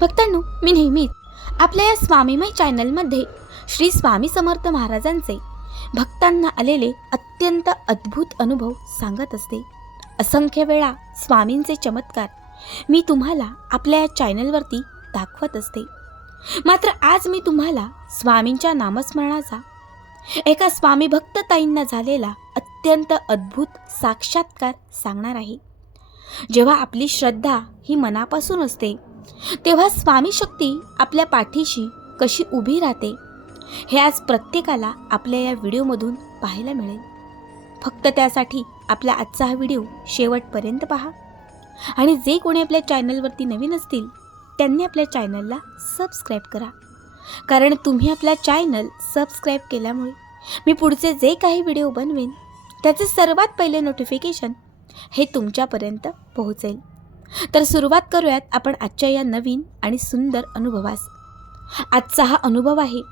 भक्तांनो मी नेहमीच आपल्या या स्वामीमय चॅनलमध्ये श्री स्वामी समर्थ महाराजांचे भक्तांना आलेले अत्यंत अद्भुत अनुभव सांगत असते. असंख्य वेळा स्वामींचे चमत्कार मी तुम्हाला आपल्या या चॅनलवरती दाखवत असते. मात्र आज मी तुम्हाला स्वामींच्या नामस्मरणाचा एका स्वामी भक्त ताईंना झालेला अत्यंत अद्भुत साक्षात्कार सांगणार आहे. जेव्हा आपली श्रद्धा ही मनापासून असते तेव्हा स्वामी शक्ती आपल्या पाठीशी कशी उभी राहते हे आज प्रत्येकाला आपल्या या व्हिडिओमधून पाहायला मिळेल. फक्त त्यासाठी आपला आजचा हा व्हिडिओ शेवटपर्यंत पहा. आणि जे कोणी आपल्या चॅनलवरती नवीन असतील त्यांनी आपल्या चॅनलला सबस्क्राईब करा. कारण तुम्ही आपला चॅनल सबस्क्राईब केल्यामुळे मी पुढचे जे काही व्हिडिओ बनवेन त्याचे सर्वात पहिले नोटिफिकेशन हे तुमच्यापर्यंत पोहोचेल. तर सुरुवात करूयात आपण आजच्या या नवीन आणि सुंदर अनुभवास. आजचा हा अनुभव आहे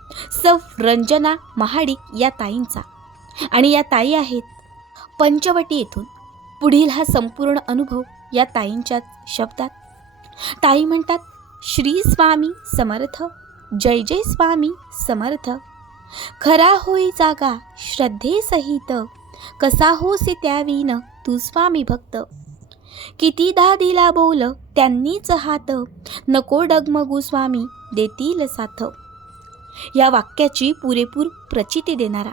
सौ रंजना महाडिक या ताईंचा. आणि या ताई आहेत पंचवटी येथून. पुढील हा संपूर्ण अनुभव या ताईंच्या शब्दात. ताई म्हणतात श्री स्वामी समर्थ जय जय स्वामी समर्थ. खरा होई जागा श्रद्धेसहित कसा होसे त्यावीन तू स्वामी भक्त. कितीदा दिला बोल त्यांनीच हात. नको डगमगू स्वामी देतील साथ. या वाक्याची पुरेपूर प्रचिती देणारा.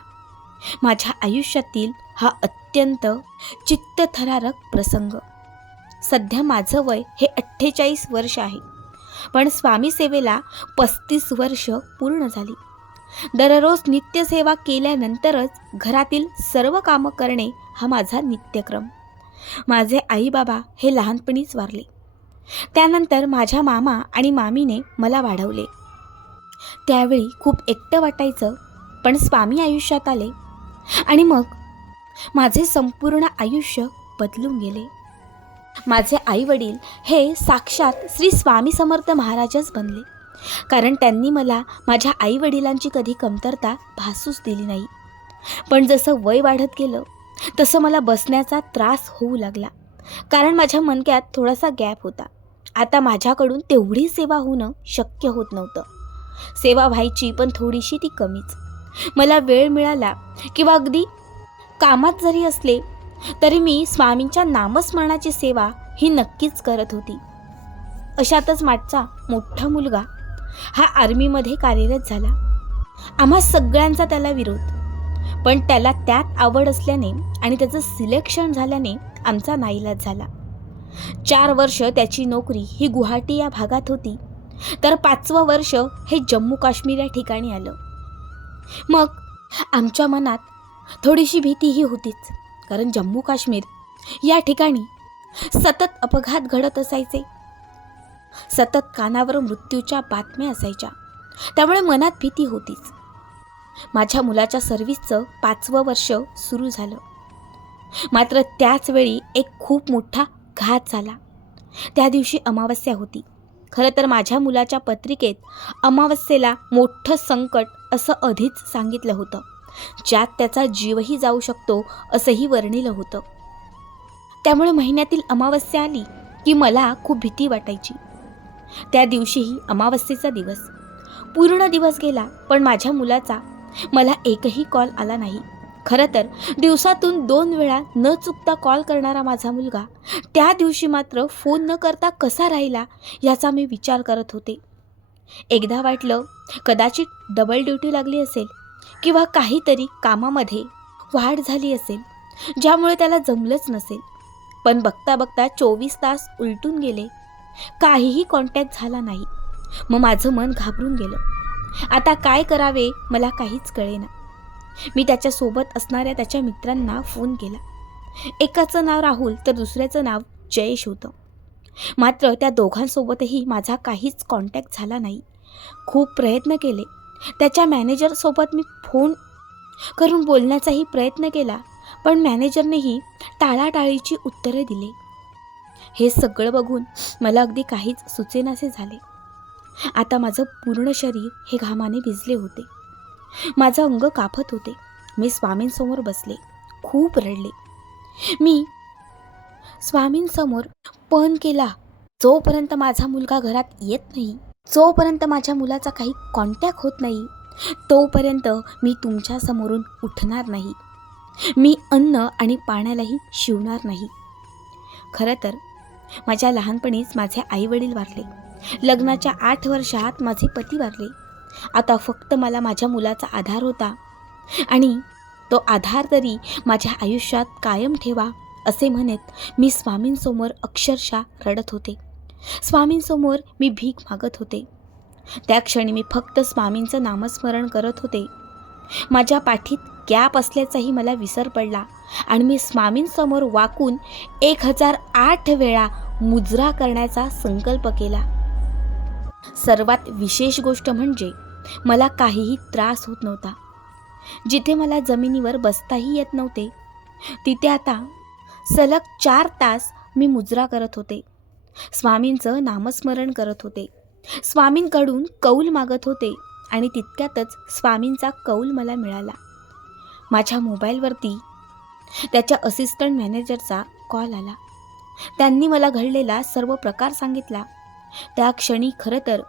माझ्या आयुष्यातील हा अत्यंत चित्तथरारक प्रसंग. सध्या माझं वय हे अठ्ठेचाळीस वर्ष आहे. पण स्वामी सेवेला पस्तीस वर्ष पूर्ण झाली. दररोज नित्यसेवा केल्यानंतरच घरातील सर्व कामं करणे हा माझा नित्यक्रम. माझे आई बाबा हे लहानपणीच वारले. त्यानंतर माझ्या मामा आणि मामीने मला वाढवले. त्यावेळी खूप एकटं वाटायचं पण स्वामी आयुष्यात आले. आणि मग माझे संपूर्ण आयुष्य बदलून गेले. माझे आई वडील हे साक्षात श्री स्वामी समर्थ महाराजच बनले. कारण त्यांनी मला माझ्या आई वडिलांची कधी कमतरता भासूच दिली नाही. पण जसं वय वाढत गेलं तसं मला बसण्याचा त्रास होऊ लागला. कारण माझ्या मनक्यात थोडासा गॅप होता. आता माझ्याकडून तेवढी सेवा होणं शक्य होत नव्हतं. सेवा व्हायची पण थोडीशी ती कमीच. मला वेळ मिळाला किंवा अगदी कामात जरी असले तरी मी स्वामींच्या नामस्मरणाची सेवा ही नक्कीच करत होती. अशातच मागचा मोठा मुलगा हा आर्मीमध्ये कार्यरत झाला. आम्हा सगळ्यांचा त्याला विरोध. पण त्याला त्यात आवड असल्याने आणि त्याचं सिलेक्शन झाल्याने आमचा नाईलाज झाला. चार वर्ष त्याची नोकरी ही गुवाहाटी या भागात होती. तर पाचवं वर्ष हे जम्मू काश्मीर या ठिकाणी आलं. मग आमच्या मनात थोडीशी भीतीही होतीच. कारण जम्मू काश्मीर या ठिकाणी सतत अपघात घडत असायचे. सतत कानावर मृत्यूच्या बातम्या असायच्या. त्यामुळे मनात भीती होतीच. माझ्या मुलाच्या सर्व्हिसचं पाचवं वर्ष सुरू झालं. मात्र त्याच वेळी एक खूप मोठा घात झाला. त्या दिवशी अमावस्या होती. खरं तर माझ्या मुलाच्या पत्रिकेत अमावस्येला मोठं संकट असं आधीच सांगितलं होतं. ज्यात त्याचा जीवही जाऊ शकतो असंही वर्णिलं होतं. त्यामुळे महिन्यातील अमावस्या आली की मला खूप भीती वाटायची. त्या दिवशीही अमावस्येचा दिवस. पूर्ण दिवस गेला पण माझ्या मुलाचा मला एकही कॉल आला नाही. खरं तर दिवसातून दोन वेळा न चुकता कॉल करणारा माझा मुलगा त्या दिवशी मात्र फोन न करता कसा राहिला याचा मी विचार करत होते. एकदा वाटलं कदाचित डबल ड्युटी लागली असेल किंवा काहीतरी कामामध्ये वाढ झाली असेल ज्यामुळे त्याला जमलंच नसेल. पण बघता बघता चोवीस तास उलटून गेले. काहीही कॉन्टॅक्ट झाला नाही. मग माझं मन घाबरून गेलं. आता काय करावे मला काहीच कळेना. मी त्याच्यासोबत असणाऱ्या त्याच्या मित्रांना फोन केला. एकाचं नाव राहुल तर दुसऱ्याचं नाव जयेश होतं. मात्र त्या दोघांसोबतही माझा काहीच कॉन्टॅक्ट झाला नाही. खूप प्रयत्न केले. त्याच्या मॅनेजरसोबत मी फोन करून बोलण्याचाही प्रयत्न केला पण मॅनेजरनेही टाळाटाळीची उत्तरे दिली. हे सगळं बघून मला अगदी काहीच सुचेनासे झाले. आता माझं पूर्ण शरीर हे घामाने भिजले होते. माझं अंग कापत होते. मी स्वामींसमोर बसले. खूप रडले. मी स्वामींसमोर पण केला. जोपर्यंत माझा मुलगा घरात येत नाही जोपर्यंत माझ्या मुलाचा काही कॉन्टॅक्ट होत नाही तोपर्यंत मी तुमच्या समोरून उठणार नाही. मी अन्न आणि पाण्यालाही शिवणार नाही. खरं तर माझ्या लहानपणीच माझे आईवडील वारले. लग्नाच्या आठ वर्षात माझे पती वारले. आता फक्त मला माझ्या मुलाचा आधार होता. आणि तो आधार तरी माझ्या आयुष्यात कायम ठेवा असे म्हणत मी स्वामींसमोर अक्षरशः रडत होते. स्वामींसमोर मी भीक मागत होते. त्या क्षणी मी फक्त स्वामींचं नामस्मरण करत होते. माझ्या पाठीत गॅप असल्याचाही मला विसर पडला आणि मी स्वामींसमोर वाकून एक हजार आठ वेळा मुजरा करण्याचा संकल्प केला. सर्वात विशेष गोष्ट म्हणजे मला काहीही त्रास होत नव्हता. जिथे मला जमिनीवर बसताही येत नव्हते तिथे आता सलग चार तास मी मुजरा करत होते. स्वामींचं नामस्मरण करत होते. स्वामींकडून कौल मागत होते आणि तितक्यातच स्वामींचा कौल मला मिळाला. माझ्या मोबाईलवरती त्याच्या असिस्टंट मॅनेजरचा कॉल आला. त्यांनी मला घडलेला सर्व प्रकार सांगितला. त्या क्षणी खरं तर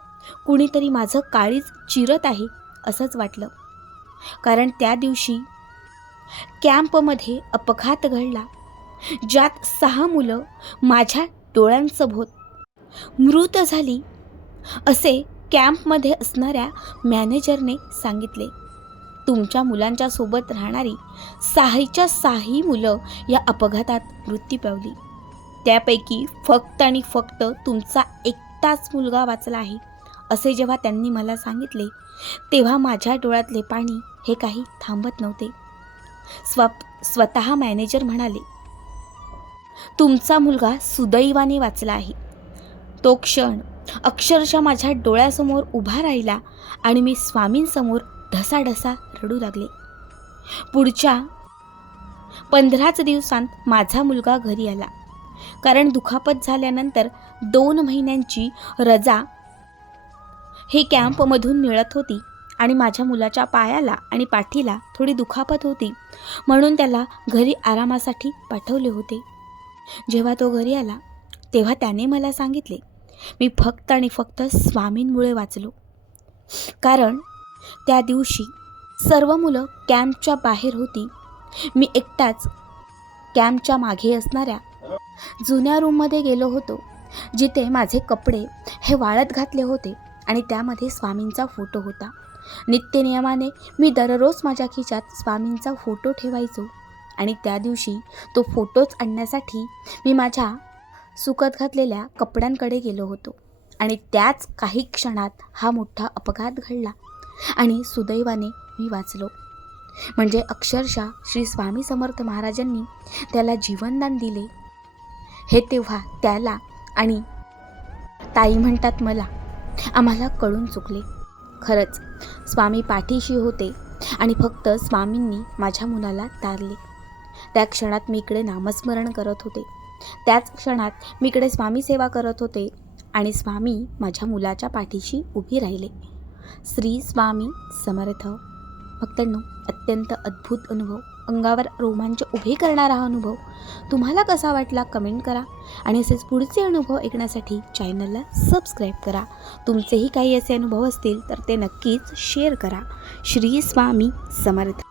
कुणीतरी माझं काळीज चिरत आहे असंच वाटलं. कारण त्या दिवशी कॅम्पमध्ये अपघात घडला ज्यात सहा मुलं माझ्या डोळ्यांसभोत मृत झाली असे कॅम्पमध्ये असणाऱ्या मॅनेजरने सांगितले. तुमच्या मुलांच्या सोबत राहणारी सहाच्या साही मुलं या अपघातात मृत्यू पावली. त्यापैकी फक्त आणि फक्त तुमचा एक एकटाच मुलगा वाचला आहे. असे जेव्हा त्यांनी मला सांगितले तेव्हा माझ्या डोळ्यातले पाणी हे काही थांबत नव्हते. स्व स्वतः मॅनेजर म्हणाले तुमचा मुलगा सुदैवाने वाचला आहे. तो क्षण अक्षरशः माझ्या डोळ्यासमोर उभा राहिला आणि मी स्वामींसमोर ढसाढसा रडू लागले. पुढच्या पंधराच दिवसांत माझा मुलगा घरी आला. कारण दुखापत झाल्यानंतर दोन महिन्यांची रजा ही कॅम्पमधून मिळत होती आणि माझ्या मुलाच्या पायाला आणि पाठीला थोडी दुखापत होती. म्हणून त्याला घरी आरामासाठी पाठवले होते. जेव्हा तो घरी आला तेव्हा त्याने मला सांगितले मी फक्त आणि फक्त स्वामींमुळे वाचलो. कारण त्या दिवशी सर्व मुलं कॅम्पच्या बाहेर होती. मी एकटाच कॅम्पच्या मागे असणाऱ्या जुन्या रूममध्ये गेलो होतो. जिथे माझे कपडे हे वाळत घातले होते आणि त्यामध्ये स्वामींचा फोटो होता. नित्यनियमाने मी दररोज माझ्या खिशात स्वामींचा फोटो ठेवायचो आणि त्या दिवशी तो फोटोच आणण्यासाठी मी माझ्या सुकत घातलेल्या कपड्यांकडे गेलो होतो आणि त्याच काही क्षणात हा मोठा अपघात घडला आणि सुदैवाने मी वाचलो. म्हणजे अक्षरशः श्री स्वामी समर्थ महाराजांनी त्याला जीवनदान दिले हे तेव्हा त्याला आणि ताई म्हणतात मला आम्हाला कळून चुकले. खरंच स्वामी पाठीशी होते आणि फक्त स्वामींनी माझ्या मुलाला तारले. त्या क्षणात मी इकडे नामस्मरण करत होते. त्याच क्षणात मी इकडे स्वामी सेवा करत होते आणि स्वामी माझ्या मुलाच्या पाठीशी उभी राहिले. श्री स्वामी समर्थ. भक्तांनो अत्यंत अद्भुत अनुभव. अंगावर रोमांच उभे करणारा हा अनुभव तुम्हाला कसा वाटला कमेंट करा आणि असेच पुढचे अनुभव ऐकण्यासाठी चॅनलला सबस्क्राईब करा. तुमचेही काही असे अनुभव असतील तर ते नक्कीच शेअर करा. श्री स्वामी समर्थ.